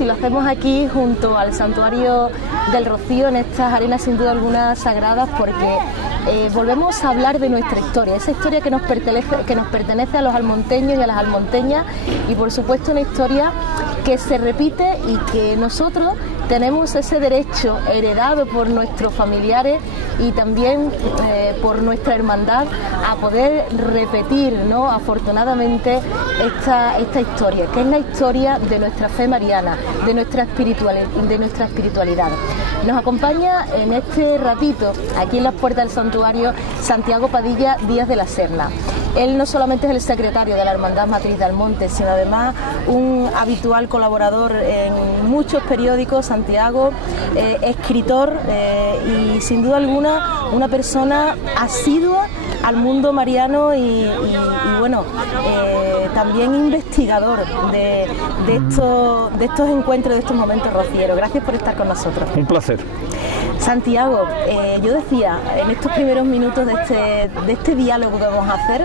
y lo hacemos aquí junto al Santuario del Rocío, en estas arenas sin duda alguna sagradas, porque volvemos a hablar de nuestra historia, esa historia que nos pertenece a los almonteños y a las almonteñas, y por supuesto una historia que se repite y que nosotros tenemos ese derecho heredado por nuestros familiares y también por nuestra hermandad a poder repetir, ¿no?, afortunadamente esta historia, que es la historia de nuestra fe mariana, de nuestra espiritualidad. Nos acompaña en este ratito, aquí en las puertas del santuario, Santiago Padilla Díaz de la Serna. Él no solamente es el secretario de la Hermandad Matriz de Almonte, sino además un habitual colaborador en muchos periódicos. Santiago, escritor y sin duda alguna una persona asidua al mundo mariano y bueno, también investigador de estos encuentros, de estos momentos rocieros. Gracias por estar con nosotros. Un placer. Santiago, yo decía en estos primeros minutos de este diálogo que vamos a hacer,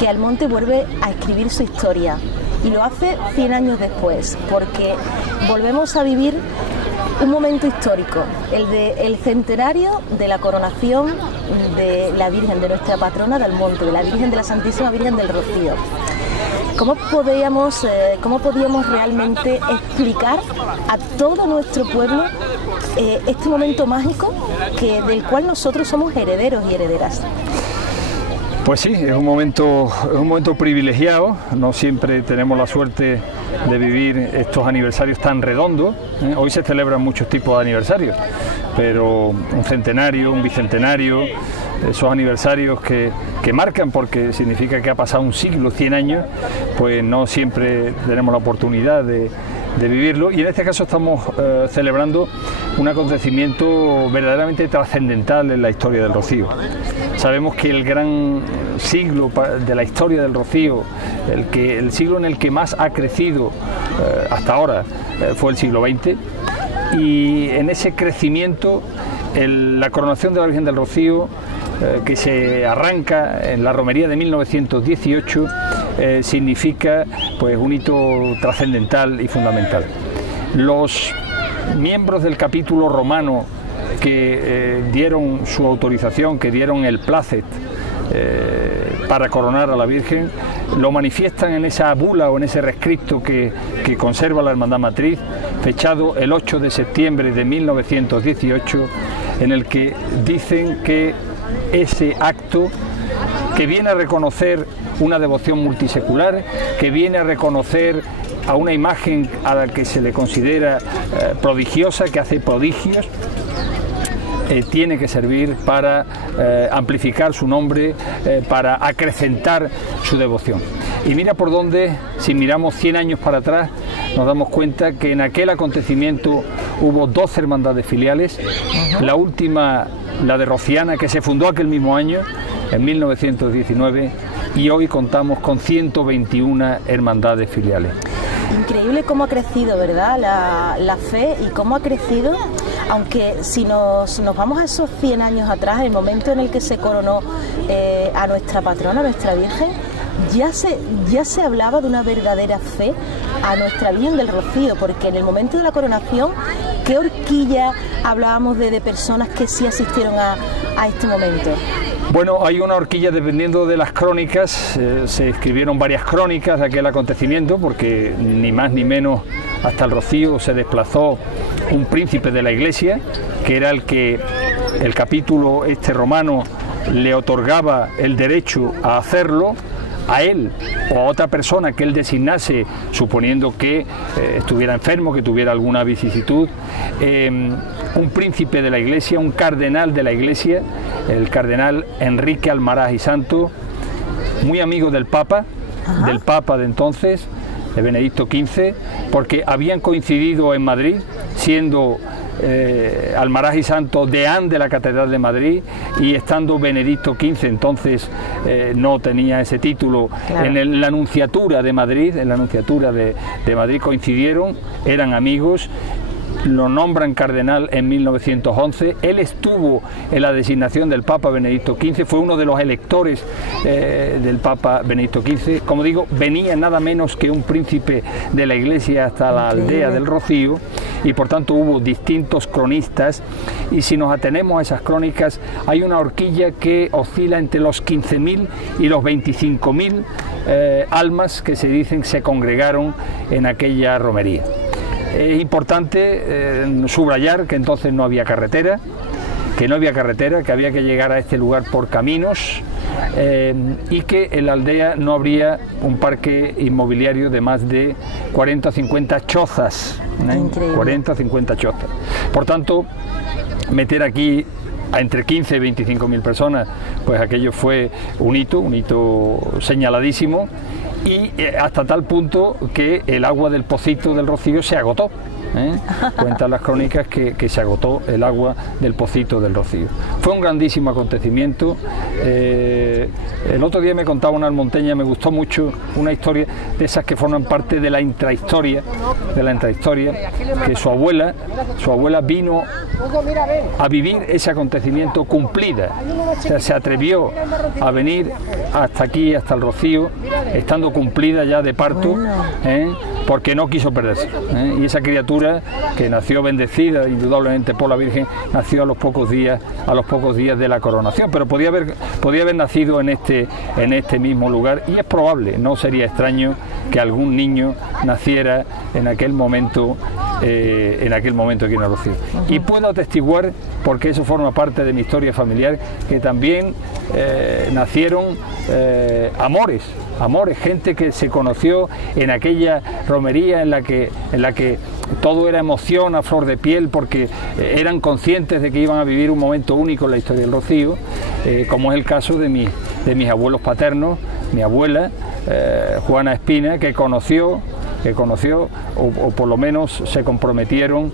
que Almonte vuelve a escribir su historia, y lo hace 100 años después, porque volvemos a vivir un momento histórico, el centenario de la coronación de la Virgen, de nuestra patrona de Almonte, de la Virgen de la Santísima Virgen del Rocío. ¿Cómo podíamos realmente explicar a todo nuestro pueblo este momento mágico del cual nosotros somos herederos y herederas? Pues sí, es un momento privilegiado. No siempre tenemos la suerte de vivir estos aniversarios tan redondos. Hoy se celebran muchos tipos de aniversarios, pero un centenario, un bicentenario, esos aniversarios que marcan, porque significa que ha pasado un siglo, 100 años, pues no siempre tenemos la oportunidad de vivirlo, y en este caso estamos celebrando un acontecimiento verdaderamente trascendental en la historia del Rocío. Sabemos que el gran siglo de la historia del Rocío, el siglo en el que más ha crecido hasta ahora, fue el siglo XX, y en ese crecimiento la coronación de la Virgen del Rocío, que se arranca en la romería de 1918, significa pues un hito trascendental y fundamental. Los miembros del capítulo romano que dieron su autorización, que dieron el plácet para coronar a la Virgen, lo manifiestan en esa bula o en ese rescripto que conserva la Hermandad Matriz, fechado el 8 de septiembre de 1918, en el que dicen que ese acto, que viene a reconocer una devoción multisecular, que viene a reconocer a una imagen a la que se le considera prodigiosa, que hace prodigios, tiene que servir para amplificar su nombre, para acrecentar su devoción. Y mira por dónde, si miramos 100 años para atrás, nos damos cuenta que en aquel acontecimiento hubo 12 hermandades filiales, la última, la de Rociana, que se fundó aquel mismo año, en 1919, y hoy contamos con 121 hermandades filiales. Increíble cómo ha crecido, ¿verdad?, la fe, y cómo ha crecido, aunque si nos vamos a esos 100 años atrás, el momento en el que se coronó a nuestra patrona, a nuestra Virgen, ya se hablaba de una verdadera fe a nuestra Virgen del Rocío, porque en el momento de la coronación, ¿qué horquilla hablábamos de personas que sí asistieron a este momento? Bueno, hay una horquilla dependiendo de las crónicas. Se escribieron varias crónicas de aquel acontecimiento, porque ni más ni menos hasta el Rocío se desplazó un príncipe de la Iglesia, que era el que el capítulo romano le otorgaba el derecho a hacerlo, a él o a otra persona que él designase, suponiendo que estuviera enfermo, que tuviera alguna vicisitud. Un príncipe de la Iglesia, un cardenal de la Iglesia, el cardenal Enrique Almaraz y Santo, muy amigo del Papa, de entonces, de Benedicto XV, porque habían coincidido en Madrid, siendo Almaraz y Santo deán de la Catedral de Madrid, y estando Benedicto XV entonces no tenía ese título. Claro. En la Nunciatura de Madrid, coincidieron, eran amigos, lo nombran cardenal en 1911, él estuvo en la designación del Papa Benedicto XV, fue uno de los electores del Papa Benedicto XV, como digo, venía nada menos que un príncipe de la Iglesia hasta la aldea del Rocío, y por tanto hubo distintos cronistas, y si nos atenemos a esas crónicas, hay una horquilla que oscila entre los 15.000 y los 25.000 almas que se dicen se congregaron en aquella romería. Es importante subrayar que entonces no había carretera, que había que llegar a este lugar por caminos, y que en la aldea no habría un parque inmobiliario de más de 40 o 50 chozas, 40 o 50 chozas. Por tanto, meter aquí a entre 15 y 25.000 personas, pues aquello fue un hito señaladísimo, y hasta tal punto que el agua del Pocito del Rocío se agotó. Cuentan las crónicas que se agotó el agua del Pocito del Rocío. Fue un grandísimo acontecimiento. El otro día me contaba una almonteña, me gustó mucho, una historia de esas que forman parte de la intrahistoria, que su abuela vino a vivir ese acontecimiento cumplida. O sea, se atrevió a venir hasta aquí, hasta el Rocío, estando cumplida ya de parto, porque no quiso perderse. Y esa criatura, que nació bendecida indudablemente por la Virgen, nació a los pocos días de la coronación, pero podía haber nacido en este mismo lugar, y es probable, no sería extraño que algún niño naciera en aquel momento aquí en el Rocío. Y puedo atestiguar, porque eso forma parte de mi historia familiar, que también nacieron amores, gente que se conoció en aquella romería en la que todo era emoción a flor de piel, porque eran conscientes de que iban a vivir un momento único en la historia del Rocío, como es el caso de mis abuelos paternos, mi abuela Juana Espina, que conoció o por lo menos se comprometieron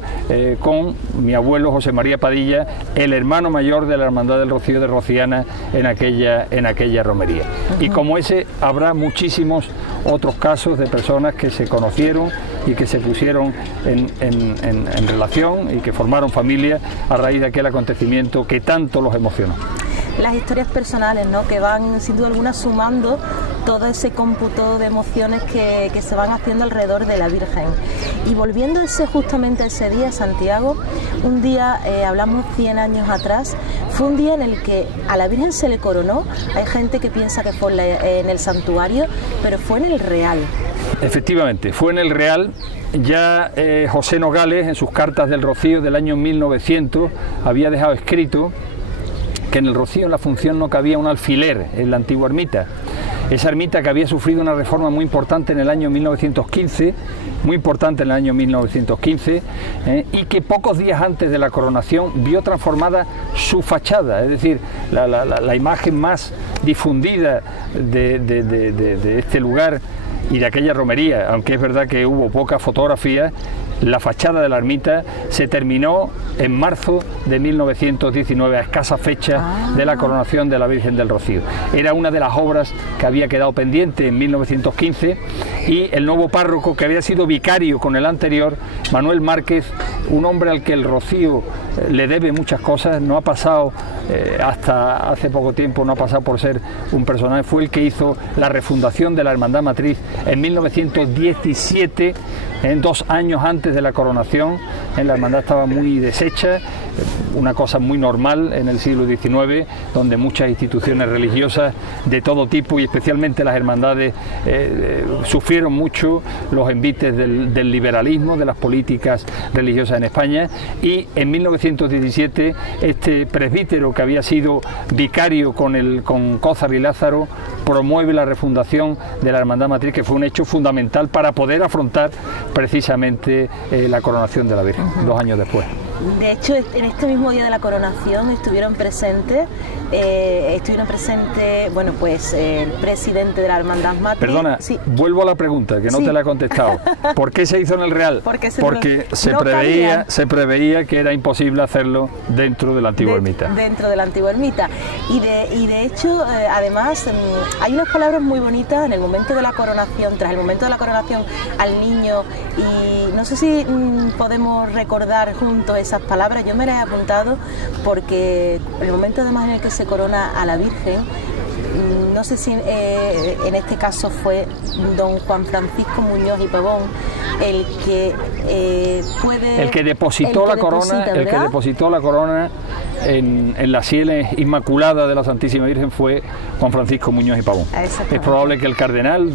con mi abuelo José María Padilla, el hermano mayor de la Hermandad del Rocío de Rociana en aquella romería. Y como ese habrá muchísimos otros casos de personas que se conocieron y que se pusieron en relación y que formaron familia a raíz de aquel acontecimiento que tanto los emocionó. Las historias personales, ¿no?, que van sin duda alguna sumando todo ese cómputo de emociones que se van haciendo alrededor de la Virgen. Y volviendo justamente ese día, Santiago, un día, hablamos 100 años atrás, fue un día en el que a la Virgen se le coronó. Hay gente que piensa que fue en el santuario, pero fue en el Real. Efectivamente, fue en el Real. Ya José Nogales, en sus cartas del Rocío del año 1900, había dejado escrito que en el Rocío, en la Función, no cabía un alfiler en la antigua ermita. Esa ermita, que había sufrido una reforma muy importante en el año 1915, y que pocos días antes de la coronación vio transformada su fachada, es decir, la imagen más difundida de este lugar y de aquella romería, aunque es verdad que hubo pocas fotografías. La fachada de la ermita se terminó en marzo de 1919, a escasa fecha de la coronación de la Virgen del Rocío. Era una de las obras que había quedado pendiente en 1915, y el nuevo párroco, que había sido vicario con el anterior, Manuel Márquez, un hombre al que el Rocío le debe muchas cosas, no ha pasado hasta hace poco tiempo, no ha pasado por ser un personaje, fue el que hizo la refundación de la Hermandad Matriz en 1917, 2 años antes de la coronación. La hermandad estaba muy deshecha, una cosa muy normal en el siglo XIX, donde muchas instituciones religiosas de todo tipo, y especialmente las hermandades, sufrieron mucho los envites del liberalismo, de las políticas religiosas en España. Y en 1917 este presbítero, que había sido vicario con Cózar y Lázaro, promueve la refundación de la Hermandad Matriz, que fue un hecho fundamental para poder afrontar precisamente la coronación de la Virgen, 2 años después. De hecho, en este mismo día de la coronación estuvieron presentes, bueno, pues el presidente de la Hermandad Matriz. Perdona, sí. Vuelvo a la pregunta, que no te la he contestado. ¿Por qué se hizo en el Real? Porque se preveía que era imposible hacerlo dentro de la antigua ermita. Dentro de la antigua ermita. Y de hecho, además, hay unas palabras muy bonitas en el momento de la coronación, tras el momento de la coronación al niño, y no sé si podemos recordar juntos esas palabras. Yo me las he apuntado porque el momento además en el que se corona a la Virgen, no sé si en este caso fue don Juan Francisco Muñoz y Pavón el que depositó la corona en las sienes inmaculadas de la Santísima Virgen fue Juan Francisco Muñoz y Pavón. Es probable que el cardenal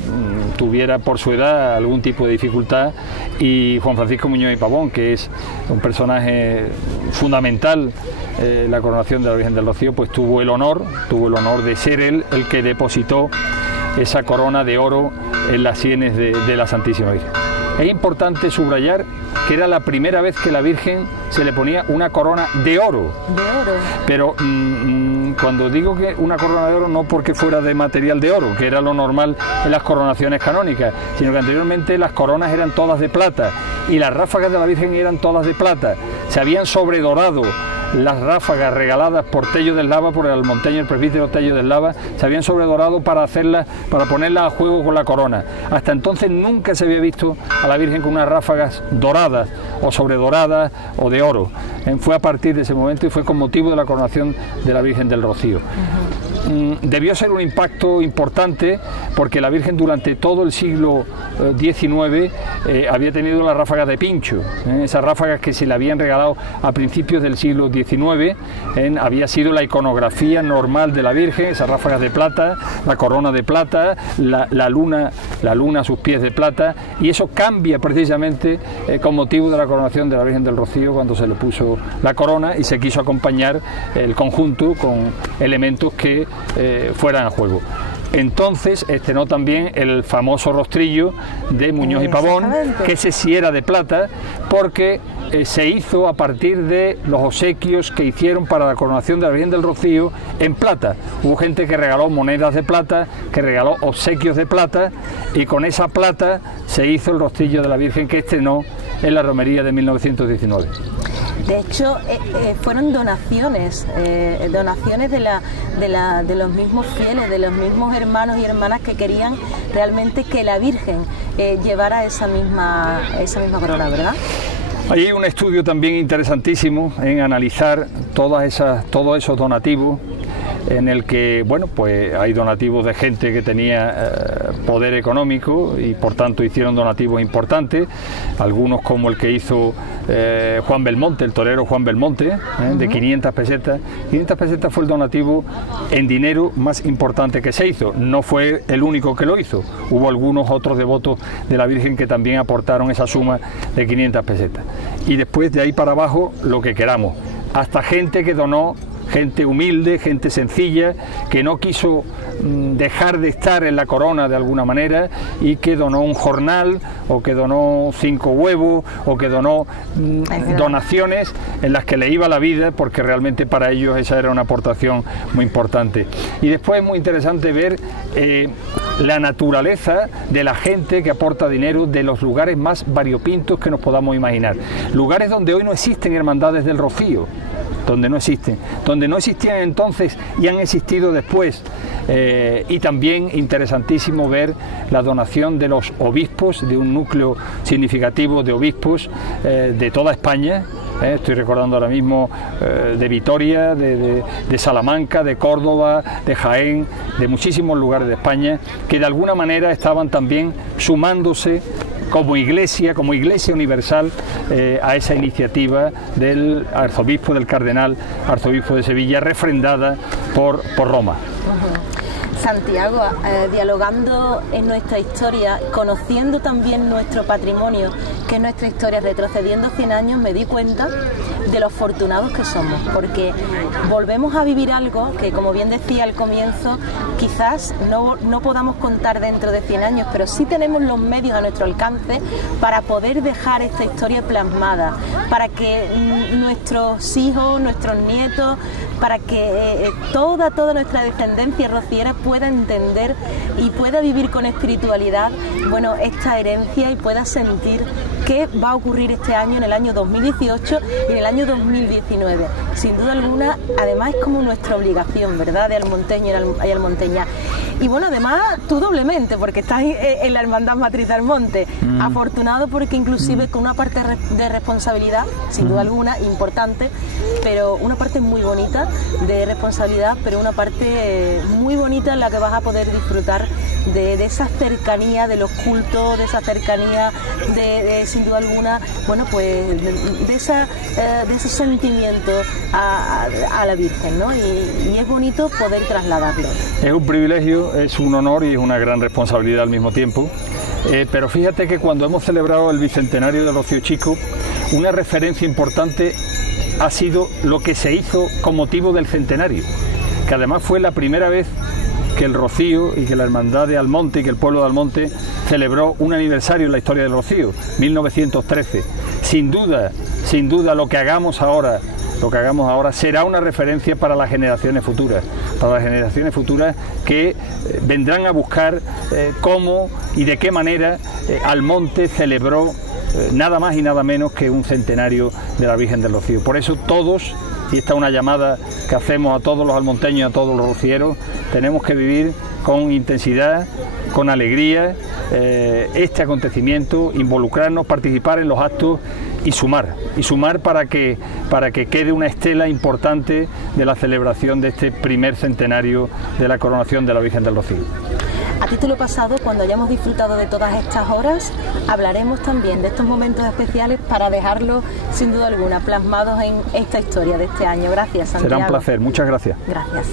tuviera por su edad algún tipo de dificultad, y Juan Francisco Muñoz y Pavón, que es un personaje fundamental en la coronación de la Virgen del Rocío, pues tuvo el honor de ser él el que depositó esa corona de oro en las sienes de la Santísima Virgen. Es importante subrayar que era la primera vez que la Virgen se le ponía una corona de oro. De oro. Pero cuando digo que una corona de oro, no porque fuera de material de oro, que era lo normal en las coronaciones canónicas, sino que anteriormente las coronas eran todas de plata y las ráfagas de la Virgen eran todas de plata. Se habían sobredorado las ráfagas regaladas por Tello del Lava, por el almonteño, el presbítero Tello del Lava, se habían sobredorado para ponerlas a juego con la corona. Hasta entonces nunca se había visto a la Virgen con unas ráfagas doradas o sobredoradas o de oro. Fue a partir de ese momento y fue con motivo de la coronación de la Virgen del Rocío. Debió ser un impacto importante porque la Virgen durante todo el siglo XIX había tenido las ráfagas de pincho, esas ráfagas que se le habían regalado a principios del siglo XIX, había sido la iconografía normal de la Virgen, esas ráfagas de plata, la corona de plata, la luna a sus pies de plata, y eso cambia precisamente con motivo de la coronación de la Virgen del Rocío, cuando se le puso la corona y se quiso acompañar el conjunto con elementos que fueran a juego. Entonces estrenó también el famoso rostrillo de Muñoz y Pavón, que ese sí era de plata, porque se hizo a partir de los obsequios que hicieron para la coronación de la Virgen del Rocío en plata. Hubo gente que regaló monedas de plata, que regaló obsequios de plata, y con esa plata se hizo el rostrillo de la Virgen que estrenó en la romería de 1919. De hecho, fueron donaciones de los mismos fieles, de los mismos hermanos y hermanas que querían realmente que la Virgen llevara esa misma corona, ¿verdad? Hay un estudio también interesantísimo en analizar todos esos donativos, en el que, bueno, pues hay donativos de gente que tenía poder económico y por tanto hicieron donativos importantes, algunos como el que hizo Juan Belmonte, el torero Juan Belmonte, de 500 pesetas. 500 pesetas fue el donativo en dinero más importante que se hizo. No fue el único que lo hizo, hubo algunos otros devotos de la Virgen que también aportaron esa suma de 500 pesetas. Y después de ahí para abajo lo que queramos, hasta gente que donó, gente humilde, gente sencilla, que no quiso dejar de estar en la corona de alguna manera y que donó un jornal, o que donó 5 huevos, o que donó donaciones en las que le iba la vida, porque realmente para ellos esa era una aportación muy importante. Y después es muy interesante ver la naturaleza de la gente que aporta dinero de los lugares más variopintos que nos podamos imaginar. Lugares donde hoy no existen hermandades del Rocío, donde no existían entonces y han existido después. Y también interesantísimo ver la donación de los obispos, de un núcleo significativo de obispos de toda España. Estoy recordando ahora mismo de Vitoria, de Salamanca, de Córdoba, de Jaén, de muchísimos lugares de España, que de alguna manera estaban también sumándose como iglesia universal a esa iniciativa del arzobispo, del cardenal arzobispo de Sevilla, refrendada por Roma. Santiago, dialogando en nuestra historia, conociendo también nuestro patrimonio, que es nuestra historia, retrocediendo 100 años, me di cuenta de lo afortunados que somos, porque volvemos a vivir algo que, como bien decía al comienzo, quizás no podamos contar dentro de 100 años, pero sí tenemos los medios a nuestro alcance para poder dejar esta historia plasmada, para que nuestros hijos, nuestros nietos, para que toda nuestra descendencia rociera pueda entender y pueda vivir con espiritualidad, bueno, esta herencia, y pueda sentir qué va a ocurrir este año, en el año 2018 y en el año 2019. Sin duda alguna, además es como nuestra obligación, ¿verdad?, de almonteño y almonteña. Y bueno, además tú doblemente, porque estás en la Hermandad Matriz de Almonte. Afortunado porque inclusive con una parte de responsabilidad, sin duda alguna, importante, pero una parte muy bonita de responsabilidad, pero una parte muy bonita en la que vas a poder disfrutar de esa cercanía de los cultos, de esa cercanía de sin duda alguna, bueno, pues de ese sentimiento a la Virgen, ¿no? Y es bonito poder trasladarlo. Es un privilegio, es un honor y es una gran responsabilidad al mismo tiempo. Pero fíjate que cuando hemos celebrado el bicentenario de Rocío Chico, una referencia importante ha sido lo que se hizo con motivo del centenario, que además fue la primera vez que el Rocío y que la Hermandad de Almonte y que el pueblo de Almonte celebró un aniversario en la historia del Rocío, 1913. Sin duda lo que hagamos ahora será una referencia para las generaciones futuras, que vendrán a buscar cómo y de qué manera Almonte celebró nada más y nada menos que un centenario de la Virgen del Rocío. Por eso todos, y esta es una llamada que hacemos a todos los almonteños y a todos los rocieros, tenemos que vivir con intensidad, con alegría este acontecimiento, involucrarnos, participar en los actos y sumar para que quede una estela importante de la celebración de este primer centenario de la coronación de la Virgen del Rocío. A título pasado, cuando hayamos disfrutado de todas estas horas, hablaremos también de estos momentos especiales para dejarlos, sin duda alguna, plasmados en esta historia de este año. Gracias, Santiago. Será un placer, muchas gracias. Gracias.